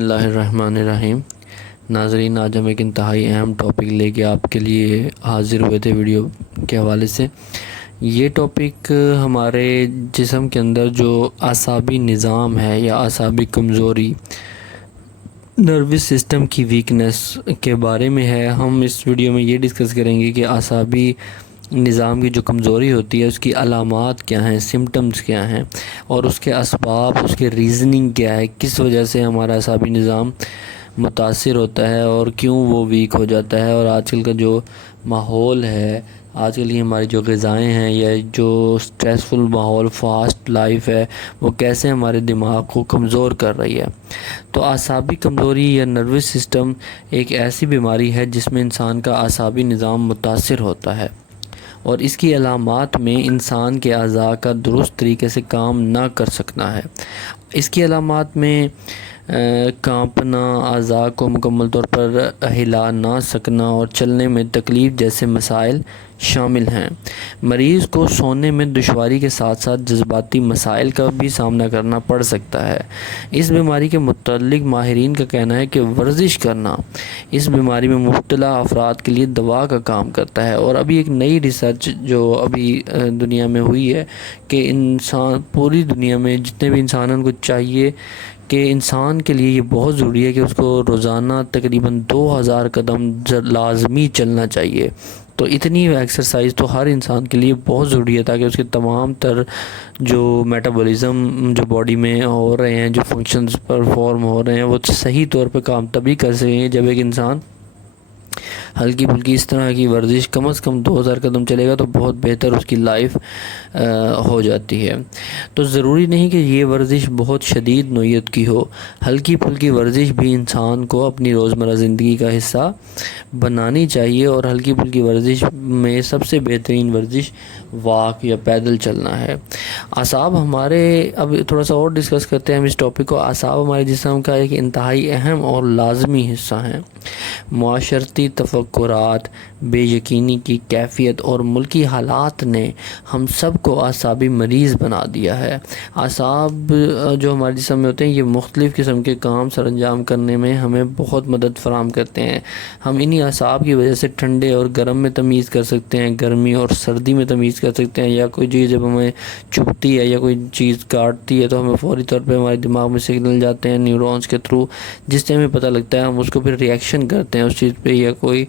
اللہ الرحمن الرحیم۔ ناظرین، آج ہم ایک انتہائی اہم ٹاپک لے کے آپ کے لیے حاضر ہوئے تھے ویڈیو کے حوالے سے۔ یہ ٹاپک ہمارے جسم کے اندر جو اعصابی نظام ہے یا اعصابی کمزوری، نروس سسٹم کی ویکنس کے بارے میں ہے۔ ہم اس ویڈیو میں یہ ڈسکس کریں گے کہ اعصابی نظام کی جو کمزوری ہوتی ہے اس کی علامات کیا ہیں، سمٹمز کیا ہیں، اور اس کے اسباب، اس کے ریزننگ کیا ہے، کس وجہ سے ہمارا اعصابی نظام متاثر ہوتا ہے اور کیوں وہ ویک ہو جاتا ہے۔ اور آج کل کا جو ماحول ہے، آج کل کی ہماری جو غذائیں ہیں یا جو سٹریسفل ماحول، فاسٹ لائف ہے، وہ کیسے ہمارے دماغ کو کمزور کر رہی ہے۔ تو اعصابی کمزوری یا نروس سسٹم ایک ایسی بیماری ہے جس میں انسان کا اعصابی نظام متاثر ہوتا ہے، اور اس کی علامات میں انسان کے اعضاء کا درست طریقے سے کام نہ کر سکنا ہے۔ اس کی علامات میں کانپنا، اعضاء کو مکمل طور پر ہلا نہ سکنا اور چلنے میں تکلیف جیسے مسائل شامل ہیں۔ مریض کو سونے میں دشواری کے ساتھ ساتھ جذباتی مسائل کا بھی سامنا کرنا پڑ سکتا ہے۔ اس بیماری کے متعلق ماہرین کا کہنا ہے کہ ورزش کرنا اس بیماری میں مبتلا افراد کے لیے دوا کا کام کرتا ہے۔ اور ابھی ایک نئی ریسرچ جو ابھی دنیا میں ہوئی ہے کہ انسان، پوری دنیا میں جتنے بھی انسانوں کو چاہیے کہ انسان کے لیے یہ بہت ضروری ہے کہ اس کو روزانہ تقریباً 2000 قدم لازمی چلنا چاہیے۔ تو اتنی ایکسرسائز تو ہر انسان کے لیے بہت ضروری ہے تاکہ اس کے تمام تر جو میٹابولزم جو باڈی میں ہو رہے ہیں، جو فنکشنز پرفارم ہو رہے ہیں، وہ صحیح طور پہ کام تبھی کر سکیں جب ایک انسان ہلکی پھلکی اس طرح کی ورزش کم از کم 2000 قدم چلے گا تو بہت بہتر اس کی لائف ہو جاتی ہے۔ تو ضروری نہیں کہ یہ ورزش بہت شدید نوعیت کی ہو، ہلکی پھلکی ورزش بھی انسان کو اپنی روزمرہ زندگی کا حصہ بنانی چاہیے۔ اور ہلکی پھلکی ورزش میں سب سے بہترین ورزش واک یا پیدل چلنا ہے۔ اعصاب ہمارے، اب تھوڑا سا اور ڈسکس کرتے ہیں ہم اس ٹاپک کو۔ اعصاب ہمارے جسم کا ایک انتہائی اہم اور لازمی حصہ ہیں۔ معاشرتی تفکرات، بے یقینی کی کیفیت اور ملکی حالات نے ہم سب کو اعصابی مریض بنا دیا ہے۔ اعصاب جو ہمارے جسم میں ہوتے ہیں یہ مختلف قسم کے کام سر انجام کرنے میں ہمیں بہت مدد فراہم کرتے ہیں۔ ہم انہی اعصاب کی وجہ سے ٹھنڈے اور گرم میں تمیز کر سکتے ہیں، گرمی اور سردی میں تمیز کر سکتے ہیں، یا کوئی چیز جب ہمیں چبھتی ہے یا کوئی چیز کاٹتی ہے تو ہمیں فوری طور پہ ہمارے دماغ میں سگنل جاتے ہیں نیورونز کے تھرو، جس سے ہمیں پتہ لگتا ہے، ہم اس کو پھر ریئیکشن کرتے ہیں اس چیز پہ، یا کوئی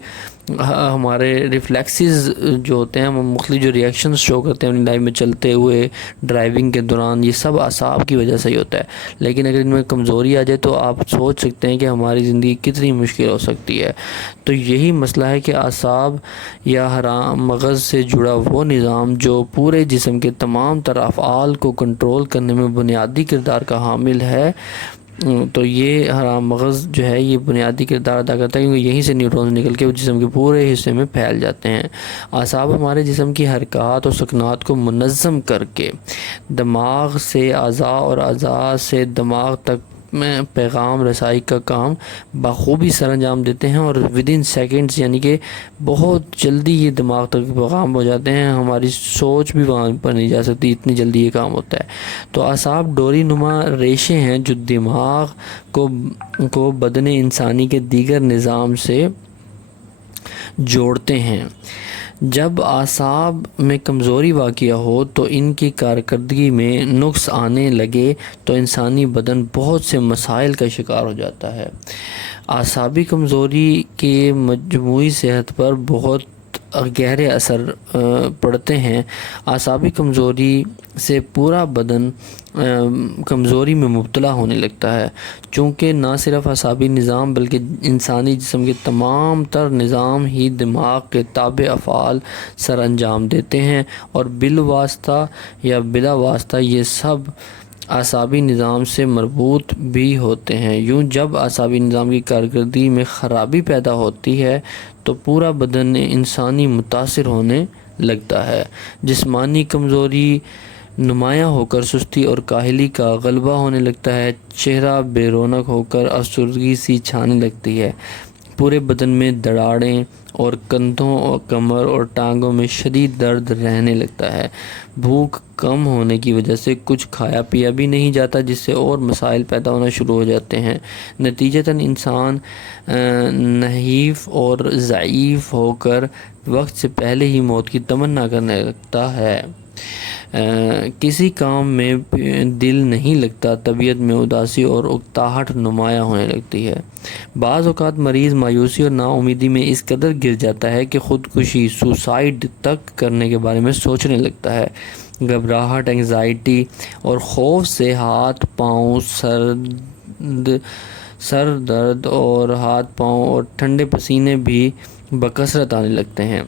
ہمارے ریفلیکسز جو ہوتے ہیں، ہم مختلف جو ریئیکشنز شو کرتے ہیں اپنی لائف میں چلتے ہوئے، ڈرائیونگ کے دوران، یہ سب اعصاب کی وجہ سے ہی ہوتا ہے۔ لیکن اگر ان میں کمزوری آ جائے تو آپ سوچ سکتے ہیں کہ ہماری زندگی کتنی مشکل ہو سکتی ہے۔ تو یہی مسئلہ ہے کہ اعصاب یا حرام مغز سے جڑا وہ نظام جو پورے جسم کے تمام تر افعال کو کنٹرول کرنے میں بنیادی کردار کا حامل ہے، تو یہ حرام مغز جو ہے یہ بنیادی کردار ادا کرتا ہے، کیونکہ یہیں سے نیورونز نکل کے وہ جسم کے پورے حصے میں پھیل جاتے ہیں۔ اعصاب ہمارے جسم کی حرکات اور سکنات کو منظم کر کے دماغ سے اعضاء اور اعضاء سے دماغ تک میں پیغام رسائی کا کام بخوبی سر انجام دیتے ہیں، اور ودن سیکنڈز، یعنی کہ بہت جلدی یہ دماغ تک پیغام ہو جاتے ہیں، ہماری سوچ بھی وہاں پر نہیں جا سکتی، اتنی جلدی یہ کام ہوتا ہے۔ تو اعصاب ڈوری نما ریشے ہیں جو دماغ کو بدن انسانی کے دیگر نظام سے جوڑتے ہیں۔ جب اعصاب میں کمزوری واقع ہو تو ان کی کارکردگی میں نقص آنے لگے تو انسانی بدن بہت سے مسائل کا شکار ہو جاتا ہے۔ اعصابی کمزوری کے مجموعی صحت پر بہت گہرے اثر پڑتے ہیں۔ اعصابی کمزوری سے پورا بدن کمزوری میں مبتلا ہونے لگتا ہے، چونکہ نہ صرف اعصابی نظام بلکہ انسانی جسم کے تمام تر نظام ہی دماغ کے تابع افعال سر انجام دیتے ہیں، اور بالواسطہ یا بلا واسطہ یہ سب اعصابی نظام سے مربوط بھی ہوتے ہیں۔ یوں جب اعصابی نظام کی کارکردگی میں خرابی پیدا ہوتی ہے تو پورا بدن انسانی متاثر ہونے لگتا ہے۔ جسمانی کمزوری نمایاں ہو کر سستی اور کاہلی کا غلبہ ہونے لگتا ہے، چہرہ بے رونق ہو کر افسردگی سی چھانے لگتی ہے، پورے بدن میں دراڑیں اور کندھوں اور کمر اور ٹانگوں میں شدید درد رہنے لگتا ہے۔ بھوک کم ہونے کی وجہ سے کچھ کھایا پیا بھی نہیں جاتا، جس سے اور مسائل پیدا ہونا شروع ہو جاتے ہیں۔ نتیجتاً انسان نحیف اور ضعیف ہو کر وقت سے پہلے ہی موت کی تمنا کرنے لگتا ہے۔ کسی کام میں دل نہیں لگتا، طبیعت میں اداسی اور اکتاہٹ نمایاں ہونے لگتی ہے۔ بعض اوقات مریض مایوسی اور نا امیدی میں اس قدر گر جاتا ہے کہ خودکشی سوسائڈ تک کرنے کے بارے میں سوچنے لگتا ہے۔ گھبراہٹ، انگزائٹی اور خوف سے ہاتھ پاؤں سر درد اور ٹھنڈے پسینے بھی بکثرت آنے لگتے ہیں۔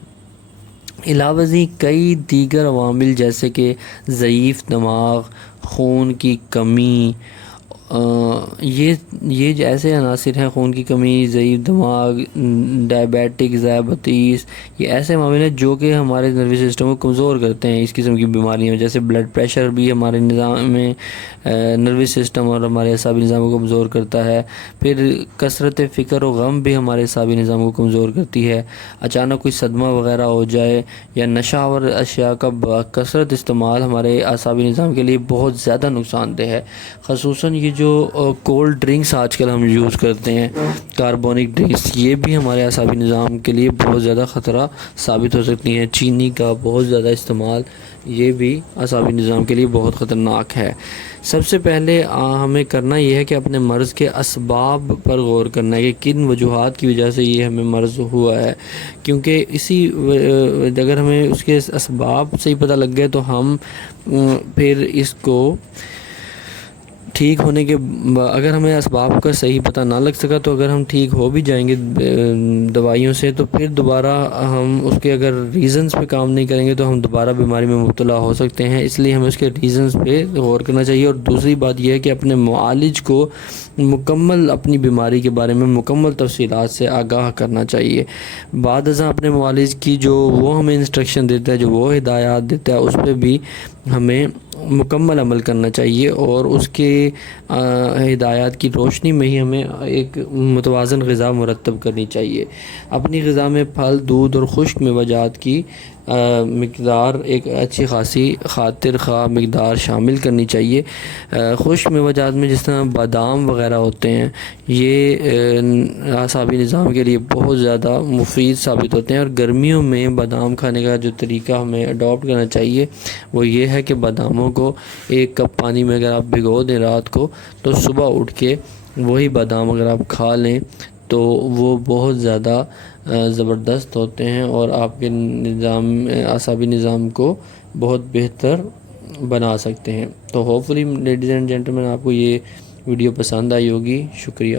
علاوہ ازیں کئی دیگر عوامل جیسے کہ ضعیف دماغ، خون کی کمی، یہ ایسے عناصر ہیں، خون کی کمی، ضعیف دماغ، ذیابیطس، یہ ایسے معاملے ہیں جو کہ ہمارے نروس سسٹم کو کمزور کرتے ہیں۔ اس قسم کی بیماریاں جیسے بلڈ پریشر بھی ہمارے نظام میں نروس سسٹم اور ہمارے اعصابی نظام کو کمزور کرتا ہے۔ پھر کثرت فکر و غم بھی ہمارے اعصابی نظام کو کمزور کرتی ہے۔ اچانک کوئی صدمہ وغیرہ ہو جائے یا نشہ آور اشیاء کا کثرت استعمال ہمارے اعصابی نظام کے لیے بہت زیادہ نقصان دہ ہے۔ خصوصاً یہ جو کولڈ ڈرنکس آج کل ہم یوز کرتے ہیں، کاربونک ڈرنکس، یہ بھی ہمارے اعصابی نظام کے لیے بہت زیادہ خطرہ ثابت ہو سکتی ہیں۔ چینی کا بہت زیادہ استعمال یہ بھی اعصابی نظام کے لیے بہت خطرناک ہے۔ سب سے پہلے ہمیں کرنا یہ ہے کہ اپنے مرض کے اسباب پر غور کرنا ہے کہ کن وجوہات کی وجہ سے یہ ہمیں مرض ہوا ہے، کیونکہ اگر ہمیں اس کے اسباب سے ہی پتہ لگ گئے تو ہم پھر اس کو ٹھیک ہونے کے اگر ہمیں اسباب کا صحیح پتہ نہ لگ سکا تو اگر ہم ٹھیک ہو بھی جائیں گے دوائیوں سے، تو پھر دوبارہ ہم اس کے اگر ریزنز پہ کام نہیں کریں گے تو ہم دوبارہ بیماری میں مبتلا ہو سکتے ہیں۔ اس لیے ہمیں اس کے ریزنز پہ غور کرنا چاہیے۔ اور دوسری بات یہ ہے کہ اپنے معالج کو مکمل اپنی بیماری کے بارے میں مکمل تفصیلات سے آگاہ کرنا چاہیے۔ بعد ازاں اپنے معالج کی جو وہ ہمیں انسٹرکشن دیتا ہے، جو وہ ہدایات دیتا ہے، اس پہ بھی ہمیں مکمل عمل کرنا چاہیے، اور اس کے ہدایات کی روشنی میں ہی ہمیں ایک متوازن غذا مرتب کرنی چاہیے۔ اپنی غذا میں پھل، دودھ اور خشک میوہ کی مقدار ایک اچھی خاصی خاطر خواہ مقدار شامل کرنی چاہیے۔ خشک میوہ جات میں جس طرح بادام وغیرہ ہوتے ہیں، یہ اعصابی نظام کے لیے بہت زیادہ مفید ثابت ہوتے ہیں۔ اور گرمیوں میں بادام کھانے کا جو طریقہ ہمیں اڈاپٹ کرنا چاہیے وہ یہ ہے کہ باداموں کو 1 کپ پانی میں اگر آپ بھگو دیں رات کو، تو صبح اٹھ کے وہی بادام اگر آپ کھا لیں تو وہ بہت زیادہ زبردست ہوتے ہیں اور آپ کے اعصابی نظام کو بہت بہتر بنا سکتے ہیں۔ تو ہوپفلی لیڈیز اینڈ جینٹلمین آپ کو یہ ویڈیو پسند آئی ہوگی۔ شکریہ۔